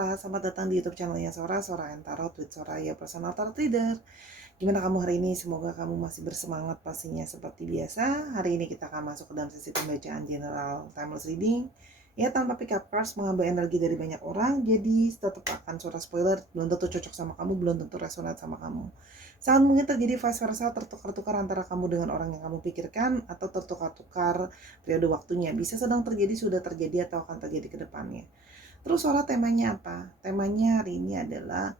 Sora, selamat datang di YouTube channelnya Sora, Sora and Tarot with Soraya Personal Tarot Reader. Gimana kamu hari ini? Semoga kamu masih bersemangat pastinya seperti biasa. Hari ini kita akan masuk ke dalam sesi pembacaan general timeless reading. Ya, tanpa pick up cards, mengambil energi dari banyak orang, jadi tetap akan suara spoiler, belum tentu cocok sama kamu, belum tentu resonate sama kamu. Sangat mungkin terjadi vice versa, tertukar-tukar antara kamu dengan orang yang kamu pikirkan, atau tertukar-tukar periode waktunya. Bisa sedang terjadi, sudah terjadi, atau akan terjadi ke depannya. Terus suara temanya apa? Temanya hari ini adalah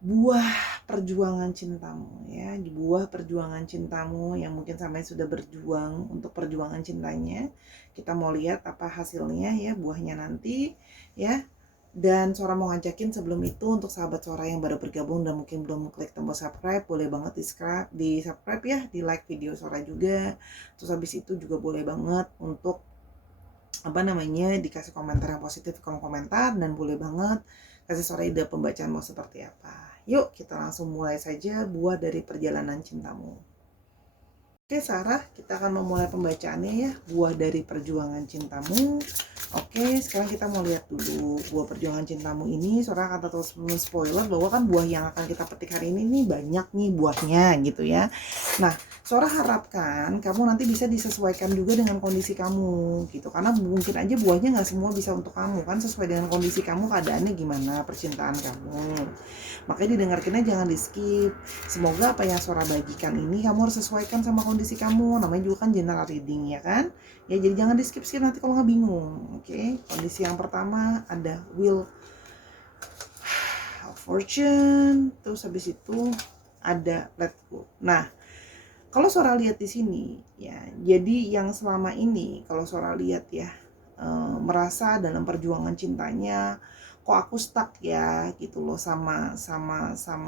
buah perjuangan cintamu, ya. Buah perjuangan cintamu yang mungkin sampai sudah berjuang untuk perjuangan cintanya. Kita mau lihat apa hasilnya ya, buahnya nanti ya. Dan Sora mau ngajakin sebelum itu untuk sahabat Sora yang baru bergabung dan mungkin belum klik tombol subscribe, boleh banget di subscribe ya, di like video Sora juga. Terus habis itu juga boleh banget untuk dikasih komentar yang positif, kolom komentar, dan boleh banget kasih Sora ide pembacaan mau seperti apa. Yuk kita langsung mulai saja buah dari perjalanan cintamu. Oke Sarah, kita akan memulai pembacaannya ya, buah dari perjuangan cintamu. Oke, sekarang kita mau lihat dulu buah perjuangan cintamu ini. Sora kata terus spoiler bahwa kan buah yang akan kita petik hari ini nih banyak nih buahnya gitu ya. Nah, Sora harapkan kamu nanti bisa disesuaikan juga dengan kondisi kamu gitu. Karena mungkin aja buahnya nggak semua bisa untuk kamu kan, sesuai dengan kondisi kamu, keadaannya gimana, percintaan kamu. Makanya didengarkannya jangan di skip. Semoga apa yang Sora bagikan ini kamu harus sesuaikan sama kondisi kamu. Namanya juga kan general reading ya kan. Ya jadi jangan di skip nanti kalau nggak bingung. Oke, kondisi yang pertama ada Wheel of Fortune, terus habis itu ada Let Go. Nah, kalau Sora lihat di sini ya, jadi yang selama ini kalau Sora lihat ya, merasa dalam perjuangan cintanya kok aku stuck ya gitu loh sama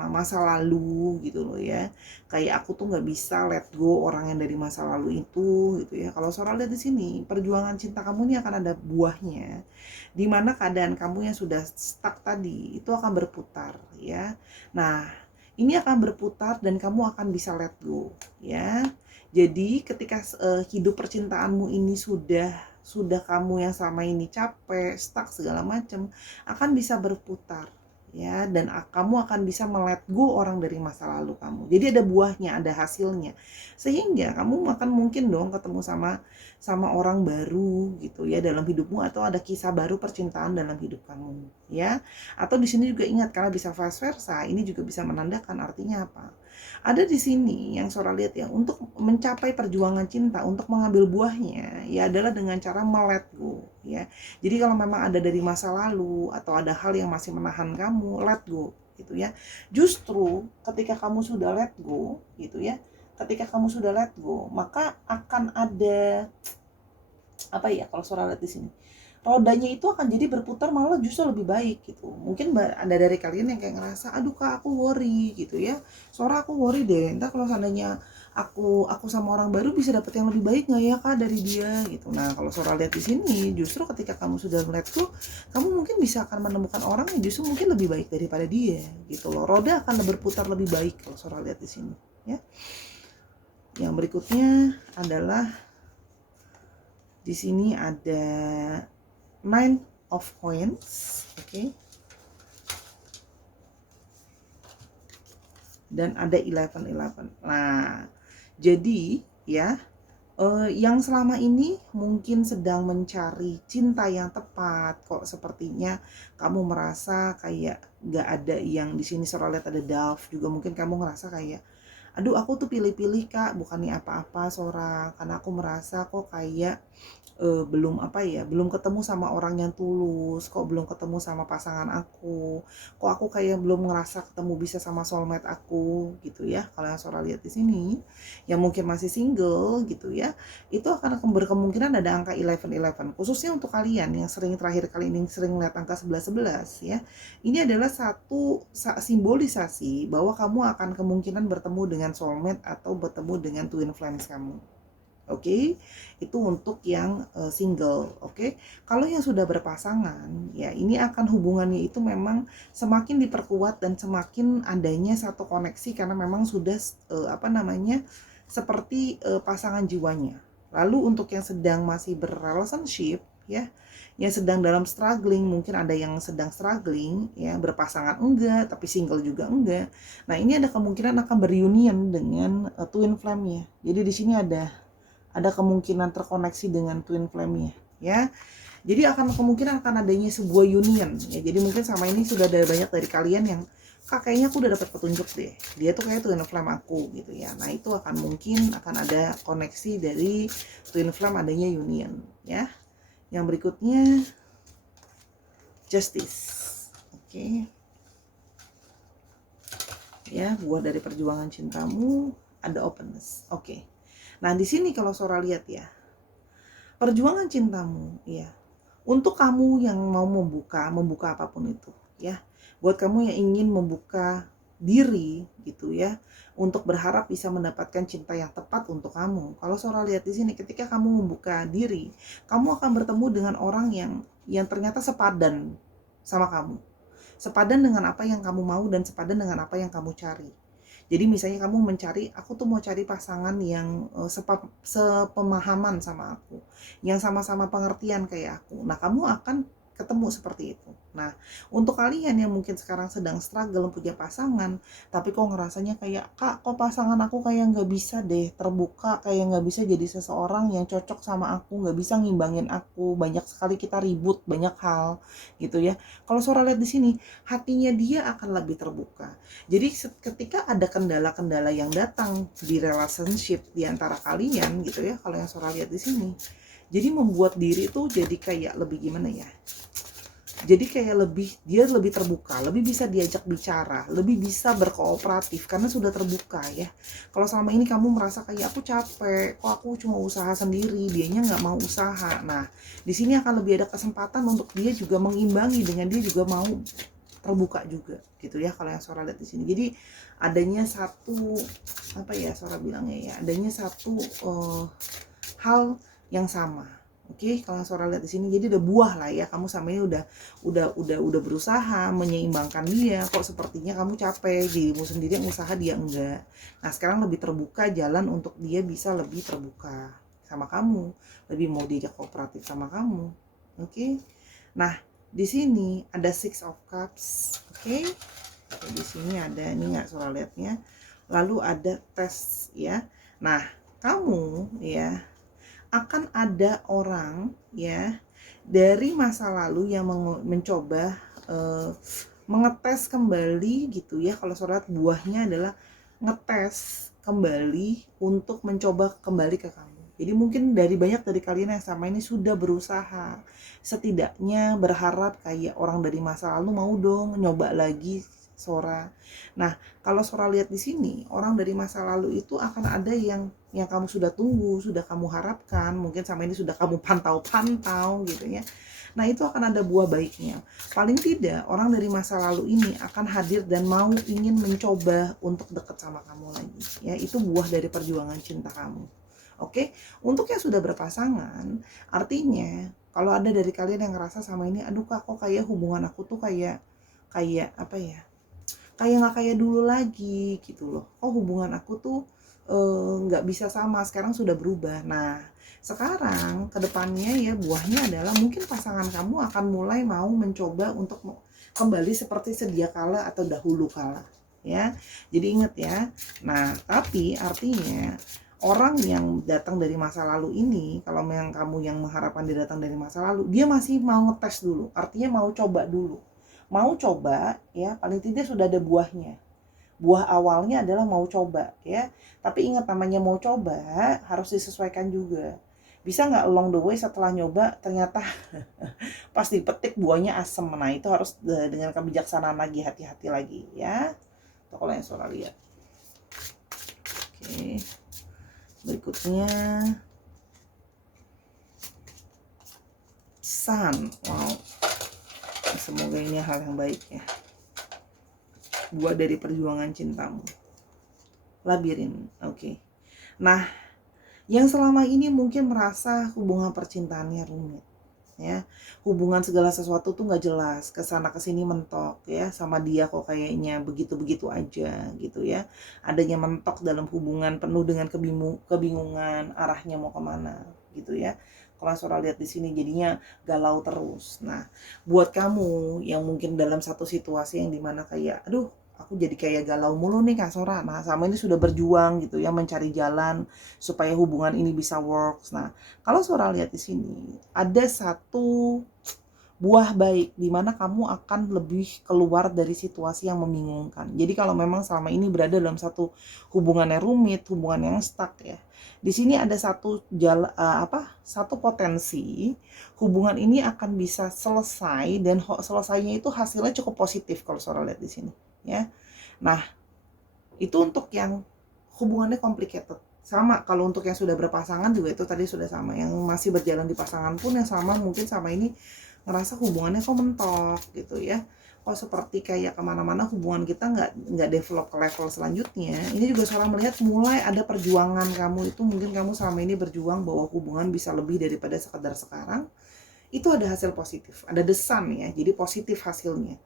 masa lalu gitu loh ya, kayak aku tuh nggak bisa let go orang yang dari masa lalu itu gitu ya. Kalau Sora lihat di sini perjuangan cinta kamu ini akan ada buahnya, dimana keadaan kamu yang sudah stuck tadi itu akan berputar ya. Nah, ini akan berputar dan kamu akan bisa let go ya. Jadi ketika hidup percintaanmu ini sudah kamu yang selama ini capek, stuck segala macam, akan bisa berputar ya, dan kamu akan bisa melet go orang dari masa lalu kamu. Jadi ada buahnya, ada hasilnya. Sehingga kamu akan mungkin dong ketemu sama orang baru gitu ya dalam hidupmu, atau ada kisah baru percintaan dalam hidup kamu ya. Atau di sini juga ingat, karena bisa vice versa, ini juga bisa menandakan artinya apa? Ada di sini yang Sora lihat ya, untuk mencapai perjuangan cinta, untuk mengambil buahnya ya adalah dengan cara melet go ya. Jadi kalau memang ada dari masa lalu atau ada hal yang masih menahan kamu, let go gitu ya. Justru ketika kamu sudah let go gitu ya, ketika kamu sudah let go, maka akan ada apa ya, kalau Sora lihat di sini, rodanya itu akan jadi berputar malah justru lebih baik gitu. Mungkin ada dari kalian yang kayak ngerasa, aduh kak aku worry gitu ya, Sora aku worry deh, entah kalau seandainya aku sama orang baru bisa dapet yang lebih baik nggak ya kak dari dia gitu. Nah kalau Sora lihat di sini, justru ketika kamu sudah melihat tuh, kamu mungkin bisa akan menemukan orang yang justru mungkin lebih baik daripada dia gitu loh. Roda akan berputar lebih baik kalau Sora lihat di sini ya. Yang berikutnya adalah di sini ada Nine of Coins, oke. Dan ada 11. Nah, jadi ya, yang selama ini mungkin sedang mencari cinta yang tepat, kok sepertinya kamu merasa kayak gak ada yang di sini. Sora lihat ada Dove juga, mungkin kamu ngerasa kayak, aduh aku tuh pilih-pilih kak, bukannya apa-apa Sora, karena aku merasa kok kayak belum ketemu sama orang yang tulus, kok belum ketemu sama pasangan aku, kok aku kayak belum ngerasa ketemu bisa sama soulmate aku gitu ya. Kalau yang Sora lihat di sini, yang mungkin masih single gitu ya, itu akan berkemungkinan ada angka 11 khususnya untuk kalian yang terakhir kali ini sering lihat angka 11 ya. Ini adalah satu simbolisasi bahwa kamu akan kemungkinan bertemu dengan soulmate atau bertemu dengan twin flames kamu. Oke, itu untuk yang single. Oke, kalau yang sudah berpasangan ya, ini akan hubungannya itu memang semakin diperkuat dan semakin adanya satu koneksi, karena memang sudah seperti pasangan jiwanya. Lalu untuk yang sedang masih berrelationship ya, yang sedang dalam struggling. Mungkin ada yang sedang struggling ya, berpasangan enggak, tapi single juga enggak. Nah, ini ada kemungkinan akan berunion dengan twin flame-nya. Jadi di sini ada kemungkinan terkoneksi dengan twin flame-nya ya. Jadi kemungkinan akan adanya sebuah union ya. Jadi mungkin sama ini sudah ada banyak dari kalian yang kayaknya aku udah dapat petunjuk deh. Dia tuh kayak twin flame aku gitu ya. Nah, itu mungkin akan ada koneksi dari twin flame, adanya union ya. Yang berikutnya justice. Oke. Ya, buah dari perjuangan cintamu, ada openness. Oke. Nah, di sini kalau Sora lihat ya, perjuangan cintamu ya, untuk kamu yang mau membuka apapun itu ya, buat kamu yang ingin membuka diri gitu ya, untuk berharap bisa mendapatkan cinta yang tepat untuk kamu. Kalau Sora lihat di sini, ketika kamu membuka diri, kamu akan bertemu dengan orang yang ternyata sepadan sama kamu, sepadan dengan apa yang kamu mau dan sepadan dengan apa yang kamu cari. Jadi misalnya kamu mencari, aku tuh mau cari pasangan yang sepemahaman sama aku, yang sama-sama pengertian kayak aku. Nah, kamu akan ketemu seperti itu. Nah, untuk kalian yang mungkin sekarang sedang struggle punya pasangan, tapi kok ngerasanya kayak, kak, kok pasangan aku kayak nggak bisa deh terbuka, kayak nggak bisa jadi seseorang yang cocok sama aku, nggak bisa ngimbangin aku, banyak sekali kita ribut banyak hal gitu ya. Kalau Sora lihat di sini, hatinya dia akan lebih terbuka. Jadi ketika ada kendala-kendala yang datang di relationship di antara kalian gitu ya, kalau yang Sora lihat di sini, jadi membuat diri tuh jadi kayak lebih gimana ya? Jadi kayak dia lebih terbuka, lebih bisa diajak bicara, lebih bisa berkooperatif karena sudah terbuka ya. Kalau selama ini kamu merasa kayak aku capek, kok aku cuma usaha sendiri, dianya nggak mau usaha. Nah, di sini akan lebih ada kesempatan untuk dia juga mengimbangi dengan dia juga mau terbuka juga gitu ya, kalau yang Sora lihat di sini. Jadi adanya satu apa ya Sora bilangnya ya, adanya satu hal yang sama. Oke, kalau Sora lihat di sini, jadi udah buah lah ya, kamu sama ini udah berusaha menyeimbangkan dia, kok sepertinya kamu capek, dirimu sendiri yang usaha, dia enggak. Nah, sekarang lebih terbuka jalan untuk dia bisa lebih terbuka sama kamu, lebih mau diajak kooperatif sama kamu. Oke. Nah, di sini ada Six of Cups. Oke. Di sini ada, ini nggak Sora lihatnya. Lalu ada tes ya. Nah, kamu ya akan ada orang ya dari masa lalu yang mencoba mengetes kembali gitu ya. Kalau surat buahnya adalah ngetes kembali untuk mencoba kembali ke kamu. Jadi mungkin dari banyak dari kalian yang sama ini sudah berusaha, setidaknya berharap kayak orang dari masa lalu mau dong nyoba lagi Sora. Nah, kalau Sora lihat di sini, orang dari masa lalu itu akan ada yang kamu sudah tunggu, sudah kamu harapkan, mungkin sama ini sudah kamu pantau-pantau gitu ya. Nah, itu akan ada buah baiknya. Paling tidak orang dari masa lalu ini akan hadir dan mau ingin mencoba untuk dekat sama kamu lagi. Ya, itu buah dari perjuangan cinta kamu. Oke, untuk yang sudah berpasangan, artinya kalau ada dari kalian yang ngerasa sama ini, aduh kak, kok kayak hubungan aku tuh kayak apa ya? Kayak nggak kayak dulu lagi gitu loh. Oh, hubungan aku tuh nggak bisa sama, sekarang sudah berubah. Nah, sekarang kedepannya ya buahnya adalah mungkin pasangan kamu akan mulai mau mencoba untuk kembali seperti sedia kala atau dahulu kala ya. Jadi ingat ya. Nah, tapi artinya orang yang datang dari masa lalu ini, kalau memang kamu yang mengharapkan dia datang dari masa lalu, dia masih mau ngetes dulu, artinya mau coba dulu, mau coba ya, paling tidak sudah ada buahnya. Buah awalnya adalah mau coba ya, tapi ingat namanya mau coba harus disesuaikan juga. Bisa nggak along the way setelah nyoba ternyata pas dipetik buahnya asem. Nah, itu harus dengan kebijaksanaan lagi, hati-hati lagi ya. Itu kalau yang Sora lihat. Oke, berikutnya Sun. Wow, semoga ini hal yang baik ya. Buah dari perjuangan cintamu. Labirin. Oke. Nah, yang selama ini mungkin merasa hubungan percintaannya rumit ya, hubungan segala sesuatu tuh nggak jelas, kesana kesini mentok ya, sama dia kok kayaknya begitu-begitu aja gitu ya, adanya mentok dalam hubungan penuh dengan kebingungan arahnya mau kemana gitu ya. Kalau Sora lihat di sini jadinya galau terus. Nah, buat kamu yang mungkin dalam satu situasi yang dimana kayak, aduh, aku jadi kayak galau mulu nih Kak Sora. Nah, sama ini sudah berjuang gitu ya, mencari jalan supaya hubungan ini bisa works. Nah, kalau Sora lihat di sini ada satu buah baik di mana kamu akan lebih keluar dari situasi yang membingungkan. Jadi kalau memang selama ini berada dalam satu hubungan yang rumit, hubungan yang stuck ya. Di sini ada satu satu potensi hubungan ini akan bisa selesai, dan selesainya itu hasilnya cukup positif kalau Sora lihat di sini ya. Nah, itu untuk yang hubungannya complicated. Sama kalau untuk yang sudah berpasangan juga itu tadi sudah sama. Yang masih berjalan di pasangan pun yang sama mungkin sama ini ngerasa hubungannya kok mentok gitu ya. Kok seperti kayak kemana-mana hubungan kita nggak develop ke level selanjutnya. Ini juga Sarah melihat mulai ada perjuangan kamu itu, mungkin kamu selama ini berjuang bahwa hubungan bisa lebih daripada sekedar sekarang. Itu ada hasil positif, ada desan ya, jadi positif hasilnya.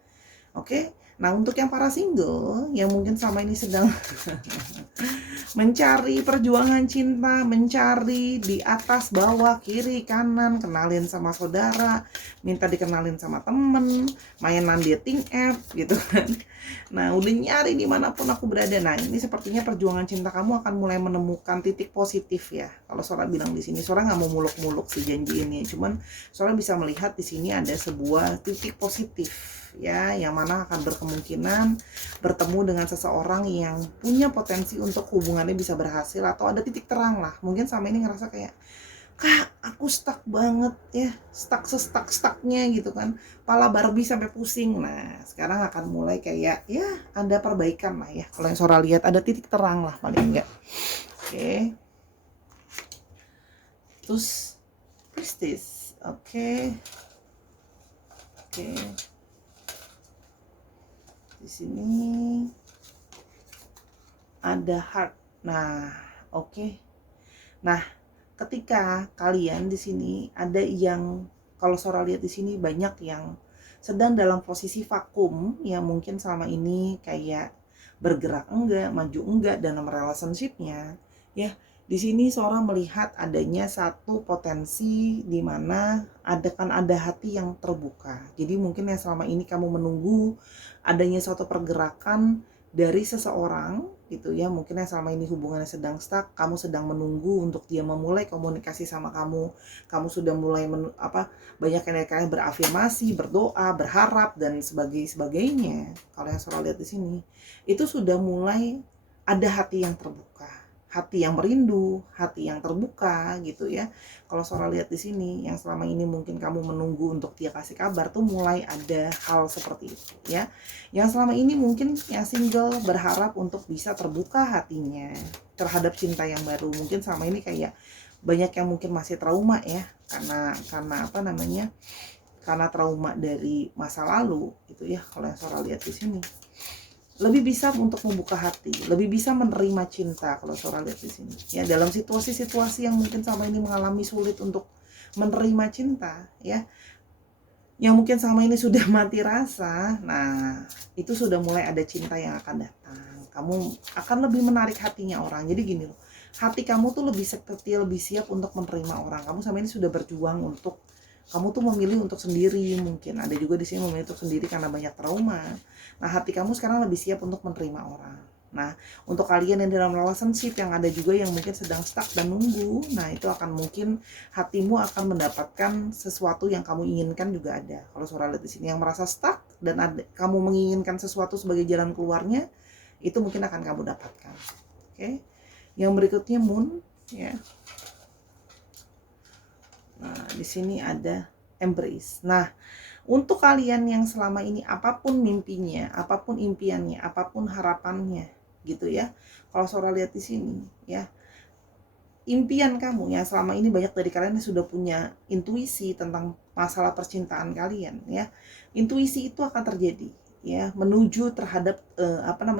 Oke, nah untuk yang para single yang mungkin sama ini sedang mencari perjuangan cinta, mencari di atas, bawah, kiri, kanan, kenalin sama saudara, minta dikenalin sama temen, mainan dating app gitu kan. Nah udah nyari dimanapun aku berada. Nah ini sepertinya perjuangan cinta kamu akan mulai menemukan titik positif ya. Kalau Sora bilang di sini, Sora nggak mau muluk-muluk sih janji ini, cuman Sora bisa melihat di sini ada sebuah titik positif ya, yang mana akan berkemungkinan bertemu dengan seseorang yang punya potensi untuk hubungannya bisa berhasil, atau ada titik terang lah. Mungkin sama ini ngerasa kayak, Kak, aku stuck banget ya, stucknya gitu kan, pala Barbie sampai pusing. Nah sekarang akan mulai kayak ya ada perbaikan lah ya. Kalau yang Sora lihat ada titik terang lah paling enggak. Oke. Terus Priestess. Oke. Di sini ada heart. Nah, oke. Nah, ketika kalian di sini ada yang, kalau Sora lihat di sini banyak yang sedang dalam posisi vakum, yang mungkin selama ini kayak bergerak enggak, maju enggak dalam relationship-nya, ya. Di sini Sora melihat adanya satu potensi di mana ada hati yang terbuka. Jadi mungkin yang selama ini kamu menunggu adanya suatu pergerakan dari seseorang gitu ya, mungkin yang selama ini hubungannya sedang stuck, kamu sedang menunggu untuk dia memulai komunikasi sama kamu. Kamu sudah mulai banyak yang dari kalian berafirmasi, berdoa, berharap dan sebagainya. Kalau yang Sora lihat di sini, itu sudah mulai ada hati yang terbuka, hati yang merindu, hati yang terbuka gitu ya. Kalau Sora lihat di sini, yang selama ini mungkin kamu menunggu untuk dia kasih kabar tuh mulai ada hal seperti itu ya. Yang selama ini mungkin yang single berharap untuk bisa terbuka hatinya terhadap cinta yang baru. Mungkin selama ini kayak banyak yang mungkin masih trauma ya, karena karena trauma dari masa lalu gitu ya. Kalau yang Sora lihat di sini, lebih bisa untuk membuka hati, lebih bisa menerima cinta kalau Sora lihat di sini. Ya, dalam situasi-situasi yang mungkin sama ini mengalami sulit untuk menerima cinta, ya. Yang mungkin sama ini sudah mati rasa, nah, itu sudah mulai ada cinta yang akan datang. Kamu akan lebih menarik hatinya orang. Jadi gini loh, hati kamu tuh lebih seperti lebih siap untuk menerima orang. Kamu sama ini sudah berjuang untuk, kamu tuh memilih untuk sendiri, mungkin ada juga di sini memilih untuk sendiri karena banyak trauma. Nah, hati kamu sekarang lebih siap untuk menerima orang. Nah, untuk kalian yang dalam relationship yang ada juga yang mungkin sedang stuck dan nunggu, nah itu akan mungkin hatimu akan mendapatkan sesuatu yang kamu inginkan juga ada. Kalau Sora lihat di sini yang merasa stuck dan kamu menginginkan sesuatu sebagai jalan keluarnya, itu mungkin akan kamu dapatkan. Oke. Yang berikutnya Moon, ya. Nah, di sini ada embrace. Nah, untuk kalian yang selama ini apapun mimpinya, apapun impiannya, apapun harapannya, gitu ya. Kalau Sora lihat di sini, ya, impian kamu yang selama ini banyak dari kalian yang sudah punya intuisi tentang masalah percintaan kalian, ya. Intuisi itu akan terjadi, ya, menuju terhadap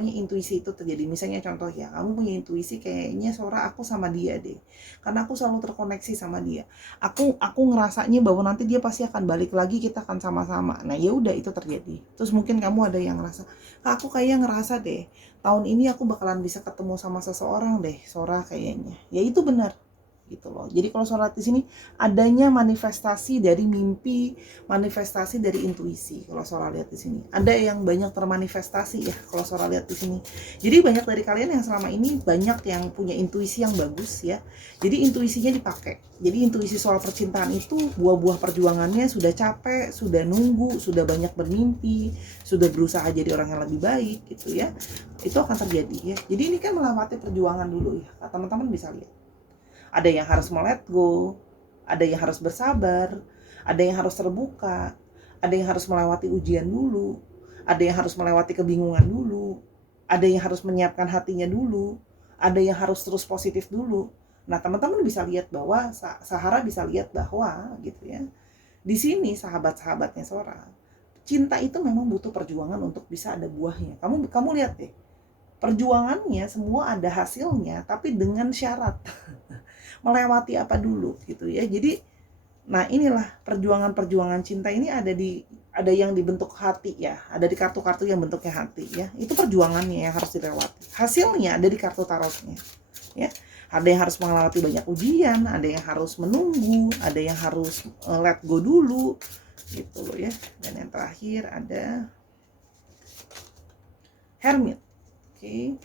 intuisi itu terjadi. Misalnya contoh ya, kamu punya intuisi kayaknya Sora aku sama dia deh, karena aku selalu terkoneksi sama dia. Aku ngerasanya bahwa nanti dia pasti akan balik lagi, kita akan sama-sama. Nah ya udah, itu terjadi. Terus mungkin kamu ada yang ngerasa, Kak, aku kayaknya ngerasa deh tahun ini aku bakalan bisa ketemu sama seseorang deh Sora kayaknya. Ya itu benar. gitu loh. Jadi kalau Sora lihat di sini adanya manifestasi dari mimpi, manifestasi dari intuisi. Kalau Sora lihat di sini ada yang banyak termanifestasi ya kalau Sora lihat di sini. Jadi banyak dari kalian yang selama ini banyak yang punya intuisi yang bagus ya. Jadi intuisinya dipakai. Jadi intuisi soal percintaan itu buah-buah perjuangannya sudah capek, sudah nunggu, sudah banyak bermimpi, sudah berusaha jadi orang yang lebih baik gitu ya. Itu akan terjadi ya. Jadi ini kan melewati perjuangan dulu ya. Teman-teman bisa lihat. Ada yang harus let go, ada yang harus bersabar, ada yang harus terbuka, ada yang harus melewati ujian dulu, ada yang harus melewati kebingungan dulu, ada yang harus menyiapkan hatinya dulu, ada yang harus terus positif dulu. Nah, teman-teman bisa lihat bahwa Sahara bisa lihat bahwa gitu ya. Di sini sahabat-sahabatnya Sora, cinta itu memang butuh perjuangan untuk bisa ada buahnya. Kamu lihat deh. Perjuangannya semua ada hasilnya, tapi dengan syarat melewati apa dulu gitu ya. Jadi nah inilah perjuangan-perjuangan cinta ini ada yang dibentuk hati ya, ada di kartu-kartu yang bentuknya hati ya. Itu perjuangannya yang harus dilewati. Hasilnya ada di kartu tarotnya ya. Ada yang harus melewati banyak ujian, ada yang harus menunggu, ada yang harus let go dulu gitu loh ya. Dan yang terakhir ada Hermit. Oke.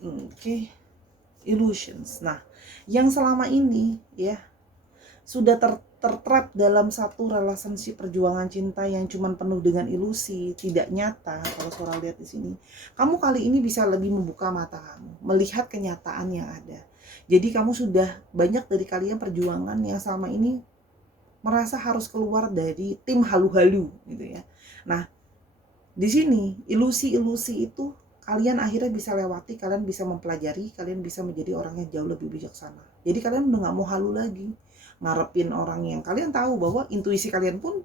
Oke. Illusions. Nah, yang selama ini ya sudah tertrap dalam satu relationship perjuangan cinta yang cuman penuh dengan ilusi, tidak nyata. Kalau Sora lihat di sini, kamu kali ini bisa lebih membuka mata kamu, melihat kenyataan yang ada. Jadi kamu sudah banyak dari kalian perjuangan yang selama ini merasa harus keluar dari tim halu-halu gitu ya. Nah, di sini ilusi-ilusi itu kalian akhirnya bisa lewati, kalian bisa mempelajari, kalian bisa menjadi orang yang jauh lebih bijaksana. Jadi kalian udah gak mau halu lagi, ngarepin orang yang kalian tahu bahwa intuisi kalian pun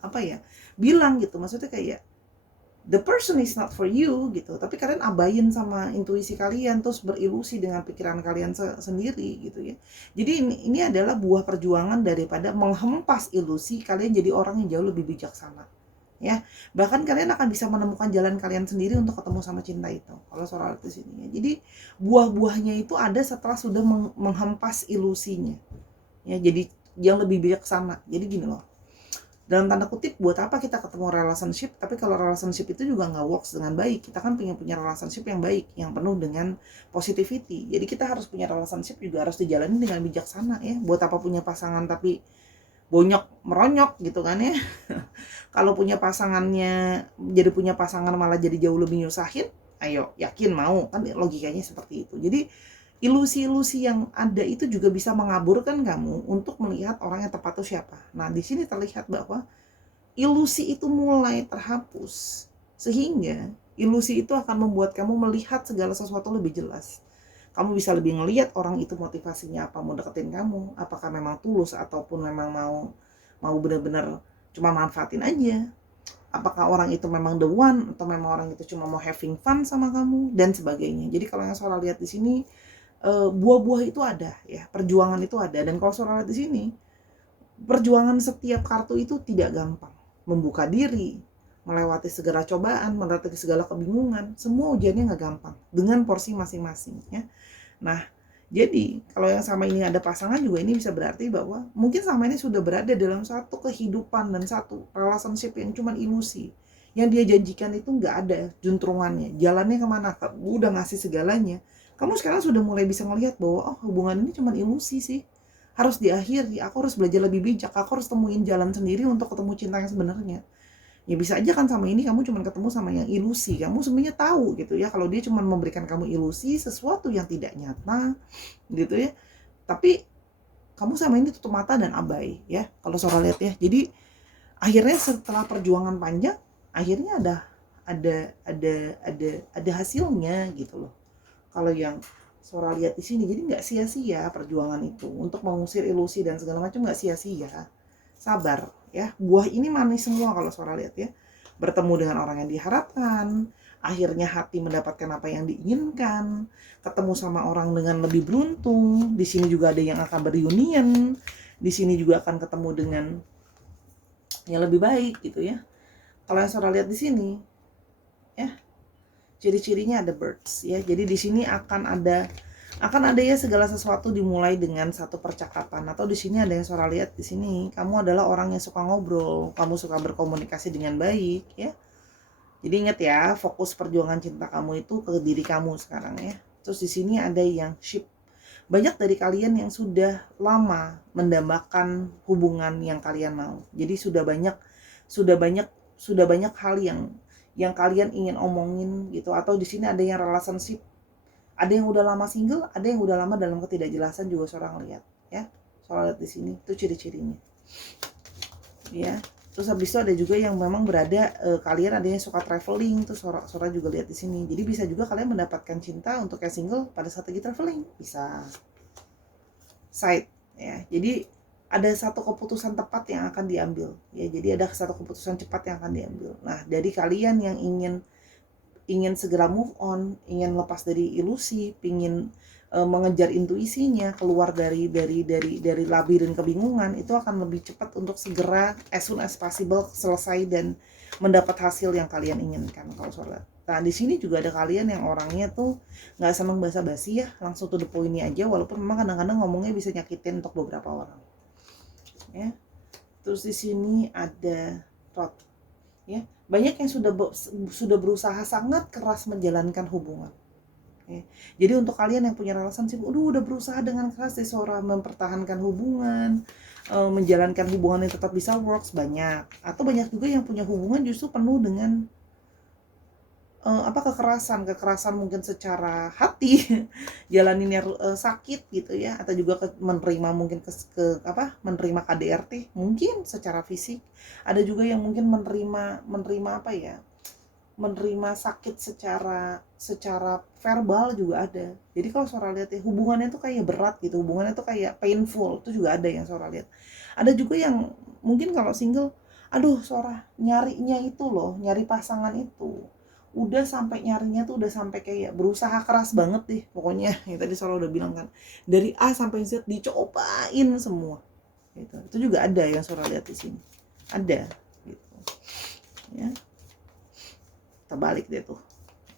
apa ya, bilang gitu, maksudnya kayak the person is not for you gitu, tapi kalian abain sama intuisi kalian, terus berilusi dengan pikiran kalian sendiri gitu ya. Jadi ini adalah buah perjuangan daripada menghempas ilusi, kalian jadi orang yang jauh lebih bijaksana ya. Bahkan kalian akan bisa menemukan jalan kalian sendiri untuk ketemu sama cinta itu kalau soal di sini ya. Jadi buah-buahnya itu ada setelah sudah menghempas ilusinya ya, jadi yang lebih bijaksana. Jadi gini loh, dalam tanda kutip, buat apa kita ketemu relationship tapi kalau relationship itu juga nggak works dengan baik. Kita kan pengen punya relationship yang baik, yang penuh dengan positivity. Jadi kita harus punya relationship juga harus dijalani dengan bijaksana ya. Buat apa punya pasangan tapi bonyok meronyok gitu kan ya. Kalau punya pasangannya, jadi punya pasangan malah jadi jauh lebih nyusahin, ayo yakin mau kan, logikanya seperti itu. Jadi ilusi-ilusi yang ada itu juga bisa mengaburkan kamu untuk melihat orang yang tepat itu siapa. Nah di sini terlihat bahwa ilusi itu mulai terhapus, sehingga ilusi itu akan membuat kamu melihat segala sesuatu lebih jelas. Kamu bisa lebih ngelihat orang itu motivasinya apa, mau deketin kamu, apakah memang tulus ataupun memang mau benar-benar cuma manfaatin aja. Apakah orang itu memang the one atau memang orang itu cuma mau having fun sama kamu dan sebagainya. Jadi kalau yang Sora lihat di sini buah-buah itu ada ya, perjuangan itu ada. Dan kalau Sora lihat di sini, perjuangan setiap kartu itu tidak gampang. Membuka diri, melewati segala cobaan, melewati segala kebingungan, semua ujiannya nggak gampang dengan porsi masing-masing ya. Nah, jadi kalau yang sama ini ada pasangan juga, ini bisa berarti bahwa mungkin sama ini sudah berada dalam satu kehidupan dan satu relationship yang cuma ilusi. Yang dia janjikan itu nggak ada juntrungannya, jalannya kemana, udah ngasih segalanya. Kamu sekarang sudah mulai bisa melihat bahwa oh hubungan ini cuma ilusi sih, harus diakhiri, aku harus belajar lebih bijak, aku harus temuin jalan sendiri untuk ketemu cinta yang sebenarnya. Ya bisa aja kan sama ini kamu cuma ketemu sama yang ilusi, kamu sebenarnya tahu gitu ya kalau dia cuma memberikan kamu ilusi, sesuatu yang tidak nyata gitu ya, tapi kamu sama ini tutup mata dan abai ya kalau Sora lihat ya. Jadi akhirnya setelah perjuangan panjang, akhirnya ada hasilnya gitu loh kalau yang Sora lihat di sini. Jadi nggak sia-sia perjuangan itu untuk mengusir ilusi dan segala macam, nggak sia-sia. Sabar ya, buah ini manis semua kalau Sora lihat ya. Bertemu dengan orang yang diharapkan, akhirnya hati mendapatkan apa yang diinginkan, ketemu sama orang dengan lebih beruntung. Di sini juga ada yang akan berreunian, di sini juga akan ketemu dengan yang lebih baik gitu ya. Kalau yang Sora lihat di sini ya, ciri-cirinya ada birds ya. Jadi di sini akan ada ya segala sesuatu dimulai dengan satu percakapan, atau di sini ada yang Sora lihat di sini kamu adalah orang yang suka ngobrol, kamu suka berkomunikasi dengan baik ya. Jadi ingat ya, fokus perjuangan cinta kamu itu ke diri kamu sekarang ya. Terus di sini ada yang ship. Banyak dari kalian yang sudah lama mendambakan hubungan yang kalian mau. Jadi sudah banyak hal yang kalian ingin omongin gitu, atau di sini ada yang relationship. Ada yang udah lama single, ada yang udah lama dalam ketidakjelasan juga seorang lihat ya. Soal lihat di sini itu ciri-cirinya. Ya. Terus habis itu ada juga yang memang berada kalian ada yang suka traveling, tuh Sora juga lihat di sini. Jadi bisa juga kalian mendapatkan cinta untuk yang single pada saat lagi traveling, bisa side ya. Jadi ada satu keputusan tepat yang akan diambil ya. Jadi ada satu keputusan cepat yang akan diambil. Nah, dari kalian yang ingin segera move on, ingin lepas dari ilusi, ingin mengejar intuisinya, keluar dari labirin kebingungan, itu akan lebih cepat untuk segera as soon as possible selesai dan mendapat hasil yang kalian inginkan kalau sholat. Nah, di sini juga ada kalian yang orangnya tuh nggak senang basa-basi ya, langsung to the point aja, walaupun memang kadang-kadang ngomongnya bisa nyakitin untuk beberapa orang. Ya. Terus di sini ada Rod. Ya, banyak yang sudah berusaha sangat keras menjalankan hubungan. Ya. Jadi untuk kalian yang punya relationship, udah berusaha dengan keras deh Sora mempertahankan hubungan, menjalankan hubungan yang tetap bisa works banyak. Atau banyak juga yang punya hubungan justru penuh dengan kekerasan mungkin secara hati, jalaninnya sakit gitu ya, atau juga menerima mungkin menerima KDRT mungkin secara fisik. Ada juga yang mungkin menerima sakit secara verbal juga ada. Jadi kalau Sora lihat ya, hubungannya tuh kayak berat gitu, hubungannya tuh kayak painful, itu juga ada yang Sora lihat. Ada juga yang mungkin kalau single, aduh Sora nyarinya itu loh, nyari pasangan itu nyarinya tuh udah sampai kayak berusaha keras banget deh pokoknya. Yang tadi Sora udah bilang kan, dari A sampai Z dicobain semua gitu. Itu juga ada yang Sora lihat di sini, ada gitu ya. Kita balik deh tuh,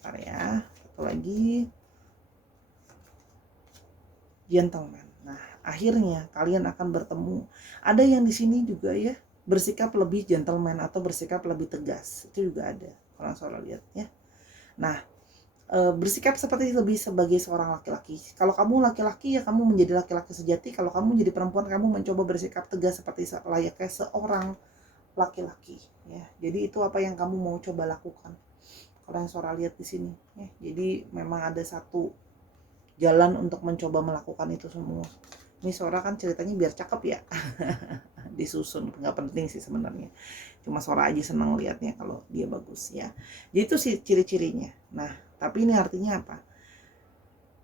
bentar ya, satu lagi, gentleman. Nah, akhirnya kalian akan bertemu. Ada yang di sini juga ya bersikap lebih gentleman atau bersikap lebih tegas, itu juga ada kalau Sora lihat ya. Nah, bersikap seperti lebih sebagai seorang laki-laki. Kalau kamu laki-laki ya kamu menjadi laki-laki sejati. Kalau kamu menjadi perempuan, kamu mencoba bersikap tegas seperti layaknya seorang laki-laki ya. Jadi itu apa yang kamu mau coba lakukan kalau yang Sora lihat di sini ya. Jadi memang ada satu jalan untuk mencoba melakukan itu semua. Ini Sora kan ceritanya biar cakep ya. Disusun, nggak penting sih sebenarnya, cuma Sora aja senang liatnya kalau dia bagus ya. Jadi itu sih ciri-cirinya. Nah, tapi ini artinya apa?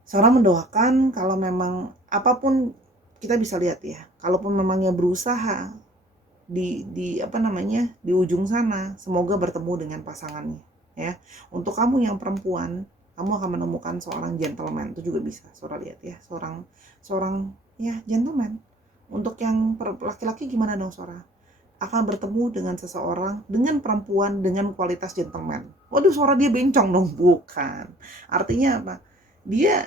Sora mendoakan kalau memang apapun, kita bisa lihat ya, kalaupun memangnya berusaha di ujung sana, semoga bertemu dengan pasangannya ya. Untuk kamu yang perempuan, kamu akan menemukan seorang gentleman, itu juga bisa Sora lihat ya, seorang ya gentleman. Untuk yang laki-laki gimana dong Sora? Akan bertemu dengan seseorang, dengan perempuan dengan kualitas gentleman. Waduh, Sora dia bencong dong? Bukan. Artinya apa? Dia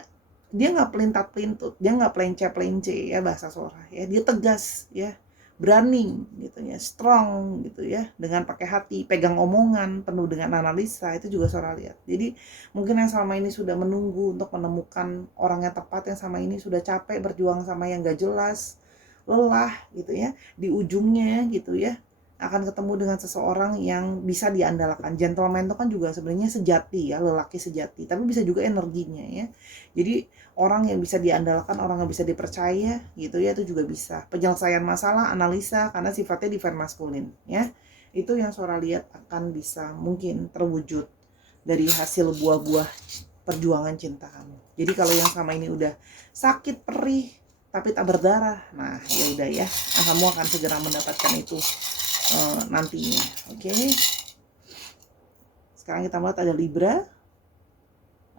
nggak pelintat-pelintut, dia nggak pelence-pelence ya bahasa Sora ya. Dia tegas ya, berani gitu ya, strong gitu ya, dengan pakai hati, pegang omongan, penuh dengan analisa, itu juga Sora lihat. Jadi mungkin yang selama ini sudah menunggu untuk menemukan orang yang tepat, yang sama ini sudah capek berjuang sama yang gak jelas, lelah gitu ya, di ujungnya gitu ya akan ketemu dengan seseorang yang bisa diandalkan. Gentleman itu kan juga sebenarnya sejati ya, lelaki sejati, tapi bisa juga energinya ya. Jadi orang yang bisa diandalkan, orang yang bisa dipercaya gitu ya, itu juga bisa. Penyelesaian masalah, analisa, karena sifatnya divine maskulin ya. Itu yang Sora lihat akan bisa mungkin terwujud dari hasil buah-buah perjuangan cinta kamu. Jadi kalau yang sama ini udah sakit, perih, tapi tak berdarah, nah ya udah ya, kamu akan segera mendapatkan itu nantinya. Oke. Sekarang kita melihat ada Libra,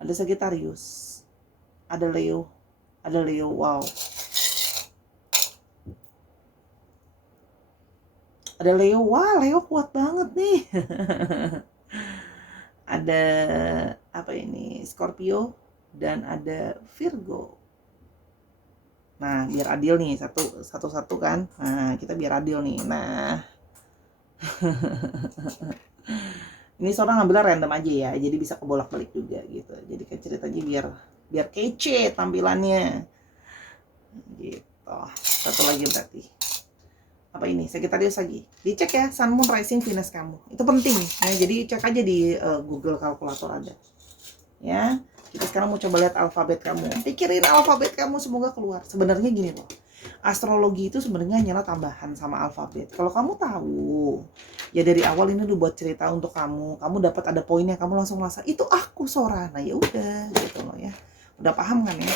ada Sagittarius, ada Leo, wow, ada Leo, wah Leo kuat banget nih. ada apa ini, Scorpio, dan ada Virgo. Nah, biar adil nih, satu-satu kan. Nah, kita biar adil nih. Nah, ini seorang ngambilnya random aja ya, jadi bisa kebolak-balik juga gitu. Jadi kan ceritanya biar kece tampilannya. Gitu. Satu lagi berarti. Apa ini? Sagittarius lagi. Dicek ya Sun, Moon, Rising, Venus kamu. Itu penting. Nah, jadi cek aja di Google kalkulator ada. Ya. Kita sekarang mau coba lihat alfabet kamu. Pikirin alfabet kamu, semoga keluar. Sebenarnya gini loh. Astrologi itu sebenarnya hanyalah tambahan sama alfabet. Kalau kamu tahu, ya dari awal ini udah buat cerita untuk kamu. Kamu dapat ada poinnya, kamu langsung merasa itu aku Sora. Nah, ya udah gitu loh ya. Udah paham kan ya?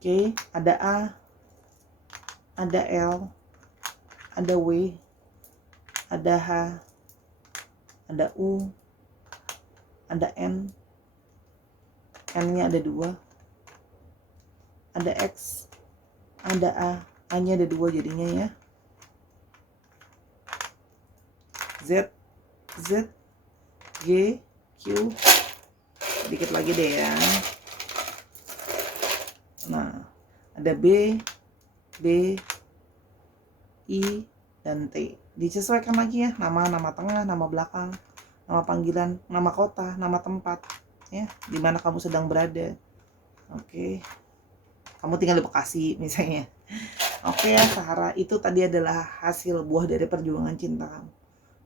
Oke, ada A, ada L, ada W, ada H, ada U, ada N, N-nya ada 2, ada X, ada A, A-nya ada 2 jadinya ya. Z, Z, G, Q, dikit lagi deh ya. Nah, ada B, B, I, dan T. Disesuaikan lagi ya, nama tengah, nama belakang, nama panggilan, nama kota, nama tempat, ya, di mana kamu sedang berada. Oke. Kamu tinggal di Bekasi misalnya. Oke ya, Sahara, itu tadi adalah hasil buah dari perjuangan cinta kamu.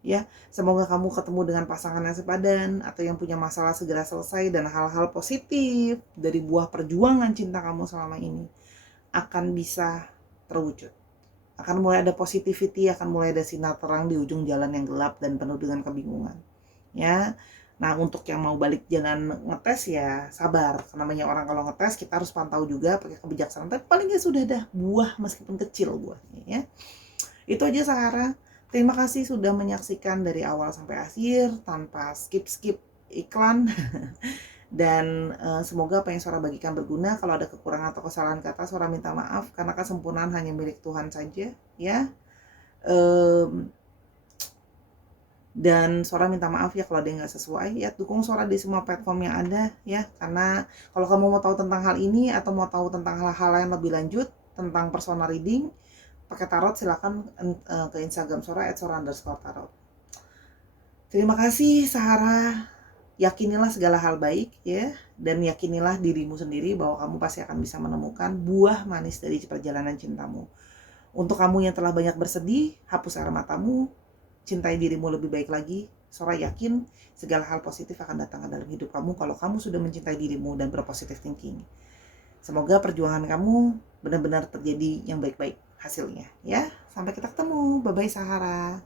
Ya, semoga kamu ketemu dengan pasangan yang sepadan atau yang punya masalah segera selesai, dan hal-hal positif dari buah perjuangan cinta kamu selama ini akan bisa terwujud. Akan mulai ada positivity, akan mulai ada sinar terang di ujung jalan yang gelap dan penuh dengan kebingungan. Ya. Nah, untuk yang mau balik jalan ngetes ya sabar. Namanya orang kalau ngetes kita harus pantau juga pakai kebijaksanaan. Tapi paling nggak sudah ada buah meskipun kecil buahnya ya. Itu aja Sahara. Terima kasih sudah menyaksikan dari awal sampai akhir tanpa skip iklan. Dan semoga apa yang Sora bagikan berguna. Kalau ada kekurangan atau kesalahan kata, Sora minta maaf karena kesempurnaan hanya milik Tuhan saja ya. Dan Sora minta maaf ya kalau ada yang nggak sesuai. Ya, dukung Sora di semua platform yang ada ya. Karena kalau kamu mau tahu tentang hal ini atau mau tahu tentang hal-hal lain lebih lanjut tentang personal reading pakai tarot, silakan ke Instagram Sora @sora_tarot. Terima kasih Sahara. Yakinilah segala hal baik ya, dan yakinilah dirimu sendiri bahwa kamu pasti akan bisa menemukan buah manis dari perjalanan cintamu. Untuk kamu yang telah banyak bersedih, hapus air matamu, cintai dirimu lebih baik lagi. Sora yakin segala hal positif akan datang ke dalam hidup kamu kalau kamu sudah mencintai dirimu dan berpositif thinking. Semoga perjuangan kamu benar-benar terjadi yang baik-baik hasilnya ya. Sampai kita ketemu. Bye bye Sahara.